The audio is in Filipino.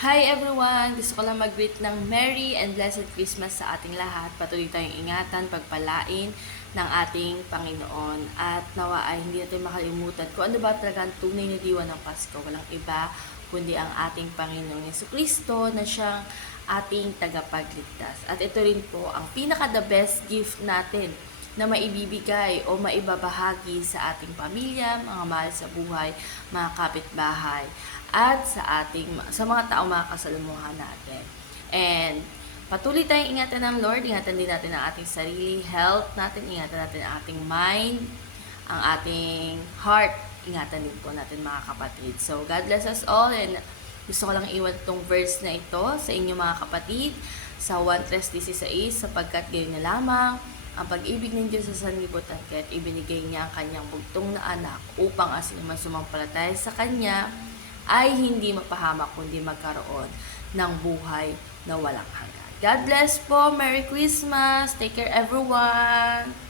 Hi everyone! Gusto ko lang mag-greet ng Merry and Blessed Christmas sa ating lahat. Patuloy tayong ingatan, pagpalain ng ating Panginoon. At nawa ay hindi natin makalimutan kung ano ba talaga ang tunay na diwa ng Pasko. Walang iba kundi ang ating Panginoong Jesucristo na siyang ating tagapagligtas. At ito rin po ang pinaka-the best gift natin na maibibigay o maibabahagi sa ating pamilya, mga mahal sa buhay, mga kapitbahay, at sa mga taong makakasalamuhan natin. And patuloy tayong ingatan ng Lord, ingatan din natin ang ating sarili, health natin, ingatan natin ang ating mind, ang ating heart, ingatan din po natin mga kapatid. So, God bless us all, and gusto ko lang iwan itong verse na ito sa inyo mga kapatid sa 1:16, sapagkat gayon na lamang ang pag-ibig ng Diyos sa sanlibutan, kaya't ibinigay niya ang kanyang bugtong na anak upang sino man sumampalataya sa kanya ay hindi mapahamak kundi magkaroon ng buhay na walang hanggan. God bless po! Merry Christmas! Take care everyone!